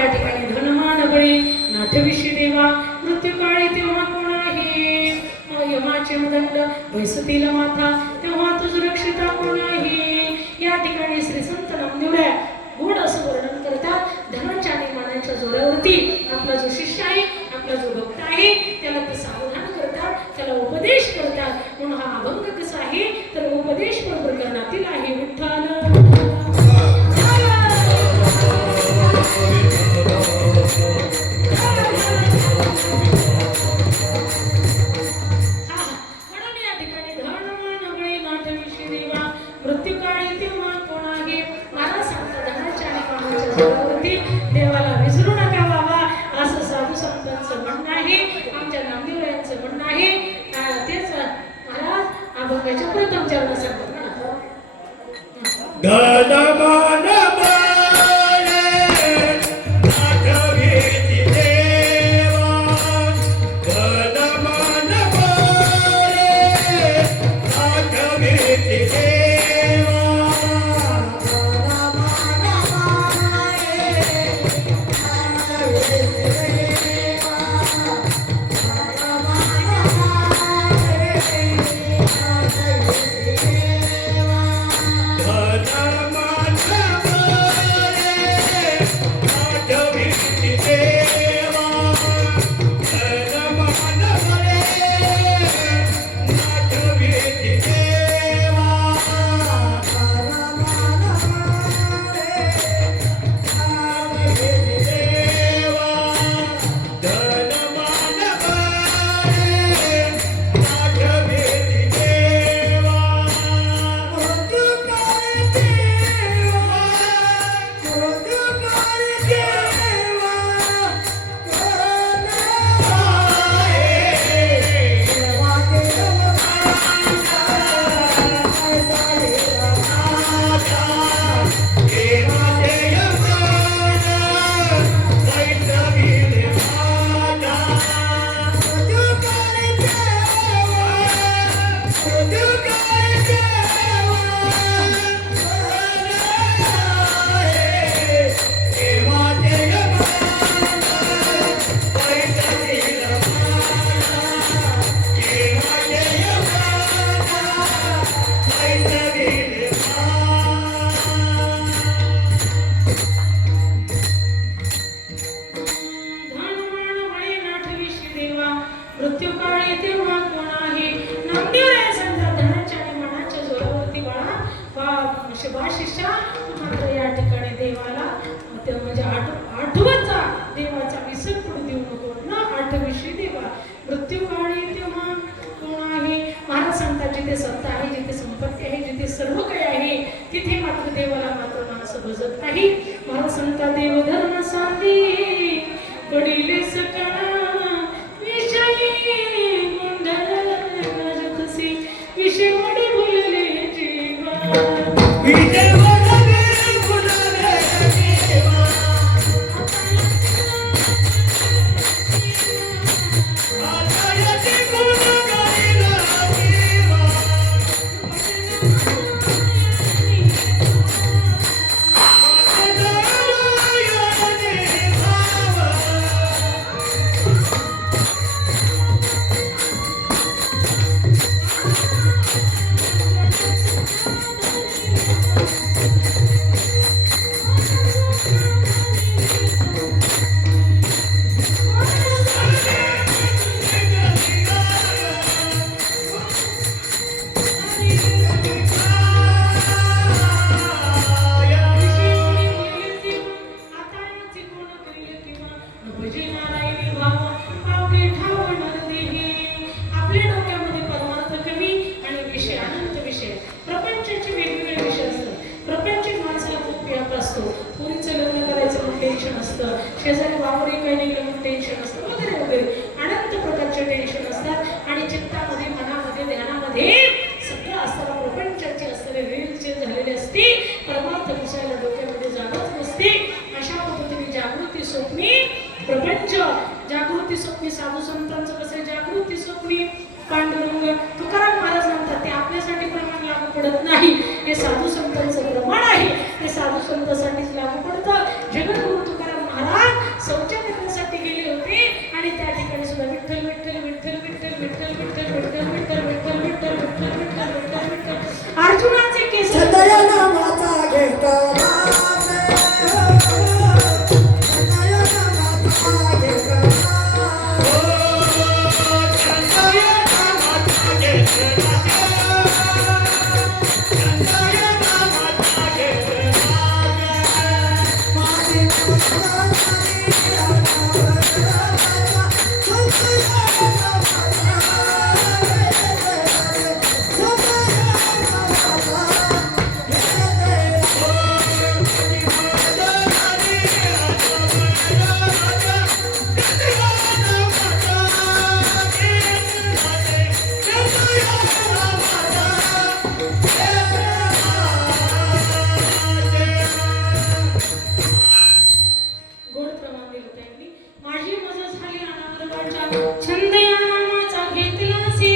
या ठिकाणी धनमान बळी नाथविषयी देवा मृत्यूकाळी तेव्हा कोण आहे यमाचे मदंड वैसतीला माथा तेव्हा तुझ रक्षिता कोण आहे या ठिकाणी श्री संत नामदेवड्या गोड असं वर्णन करतात धनाच्या आणि मानाच्या जोरावरती आपला जो शिष्य आहे आपला जो भक्त आहे त्याला ते सावधान करतात त्याला उपदेश करतात म्हणून हा अभंग कसा आहे तर उपदेश प्रकरणातील आहे विठ्ठल देवाला विसरू नका बाबा असं साधू संतांचं म्हणणं आहे आमच्या नामदेवरायांचं म्हणणं आहे तेच महाराज अभंगाच्या प्रथम चरण सांगतात मृत्यूकाळी तेव्हा कोण आहे नामदेवराय सांगतात धनाच्या आणि मनाच्या जोरावरती बाळा शिष्या मात्र या ठिकाणी देवाला म्हणजे आठवत जा देवाचा विसर पडू देऊ नको ना आठविषयी देवा मृत्यूकाळी तेव्हा कोण आहे महाराज सांगतात जिथे सत्ता आहे जिथे संपत्ती आहे जिथे सर्व काही आहे तिथे मात्र देवाला मात्र माणसं भजत नाही महाराज सांगतात देव धर्म सांगी पडिले सकाळ विषय बोलले जीवा शेजारी वावरे काही निघालं टेन्शन असतं वगैरे वगैरे अनंत प्रकारचे टेन्शन असतात आणि चित्तामध्ये मनामध्ये ध्यानामध्ये सगळं असताना प्रपंचाची असणारे रील चेंज झालेली असते परमार्थ विषयाला डोक्यामध्ये जाणच नसते अशा पद्धतीने जागृती स्वप्नी प्रपंच जागृती स्वप्नी साधू संतांचं कसं जागृती स्वप्नी पांडुरंग तुकाराम महाराज म्हणतात ते आपल्यासाठी प्रमाण लागू पडत नाही हे साधू संतांचं प्रमाण आहे ते साधू संतांसाठीच लागू पडतं जगद्गुरु तुकाराम महाराज गोड प्रमाण दिलं त्यांनी. माझी मजा झाली अनावरणाच्या छंद या नामाचा घेतलासे.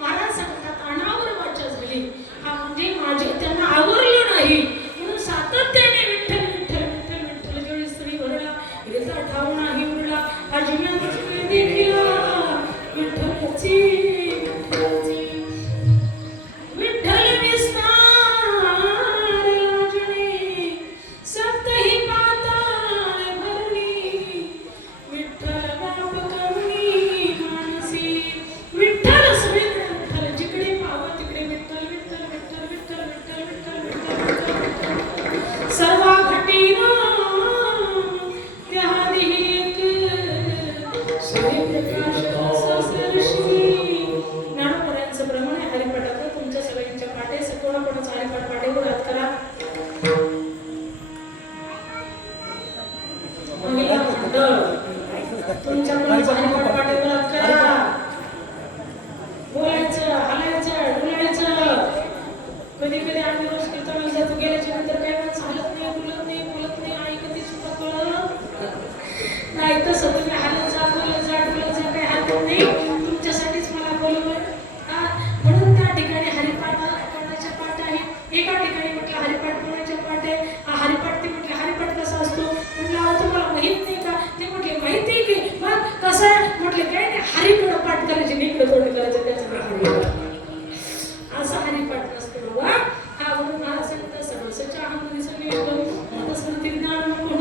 महाराज सांगतात अनावर वाचा झाली. हा म्हणजे माझे त्यांना आवरलं नाही म्हणून सातत्याने विठ्ठल विठ्ठल विठ्ठल विठ्ठल ज्यावेळी स्त्री भरला हिचा ठाव नाही उरला. हा जीवनाची देखील विठ्ठलाची विठ्ठलाची विठ्ठल विस्तार योजने सप्तही पाताळ भरणी. विठ्ठल बाप करुणी मानसी. विठ्ठल सगळीकडे विठ्ठल, जिकडे पाहावं तिकडे विठ्ठल विठ्ठल विठ्ठल विठ्ठल विठ्ठल विठ्ठल विठ्ठल विठ्ठल. सर्व घटीनं त्याआधी एक सूर्यप्रकाश सरसरशी. ज्ञानोबरायांचं भ्रमण आहे हरिपाठाचं. तुमच्या सगळ्यांच्या पाठे कोणाकोणाचा हरिपाठ पाठेवर हात करा. महिला मंडळ तुमच्या कोणाचा हरिपाठ पाठेवर हात करा. बोलायचं, हलायचं, डुलायचं. कधी कधी आम्ही रोज कीर्तनाला जातो, गेल्याच्या नंतर काय माणसं हलत नाही, बोलत नाही, आई कधी सुद्धा कळत नाही. तसं तुम्ही हलत जा, बोलत जा, डुलत जा, काही हरकत नाही. तुमच्यासाठीच मला बोलवलं. म्हणून त्या ठिकाणी हरिपाठ कोणाच्या पाठ आहे. एका ठिकाणी म्हटलं हरिपाठ कोणाच्या पाठ आहे. हा हरिपाठ. ते म्हटलं हरिपाठ कसा असतो. म्हटलं अहो तुम्हाला माहित नाही का. ते म्हटले माहिती आहे की. मग कसं आहे म्हटले काय नाही, हरिकडं पाठ करायचे निकडं तोंड करायचं त्याचं हरिपाठ. असा हरिपाठ नसतो बाबा. हा म्हणून महाराज सांगतात सर्वसच्या अहंकारी सगळे स्मृती ज्ञान म्हणून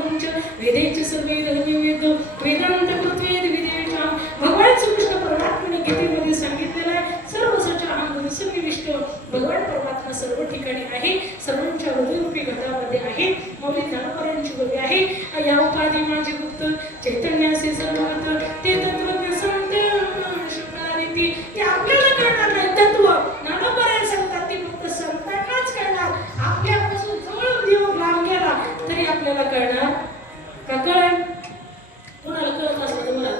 वेदेचे सर्वे धर्मवेद वेदांत कृत्वेद विदेशा. भगवान श्रीकृष्ण परमात्म्याने गीतेमध्ये सांगितलेलं आहे सर्वसच्या अहंकारी सन्निविष्ट. भगवान परमात्मा सर्व ठिकाणी आहे, सर्वांच्या हृदयरूपी घटामध्ये आहे. मौली ज्ञानोबरांची बोली आहे या उपाधी माझे गुप्त चैतन्याचे सर्वत ते तत्वज्ञ संत शुक्रादिती. ते आपल्याला कळणार नाही तत्व. ज्ञानोबराय सांगतात ते फक्त संतांनाच कळणार. आपल्यापासून जवळ देव लांब गेला तरी आपल्याला कळणार का. कळण कोणाला कळत असलं तर मला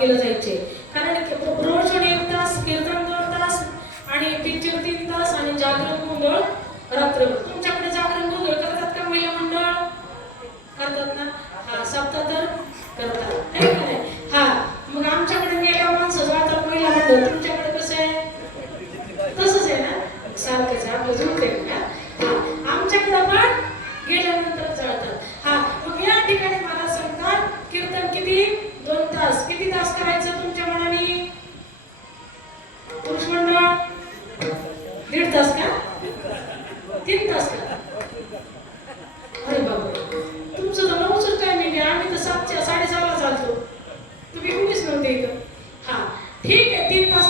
केलं जायचे. कारण प्रवचन 1 तास, कीर्तन 2 तास आणि पिक्चर 3 तास आणि जागरण गोंधळ रात्रभर. तुमच्याकडे जागरण गोंधळ करतात का महिला मंडळ? ठीक आहे 3 तास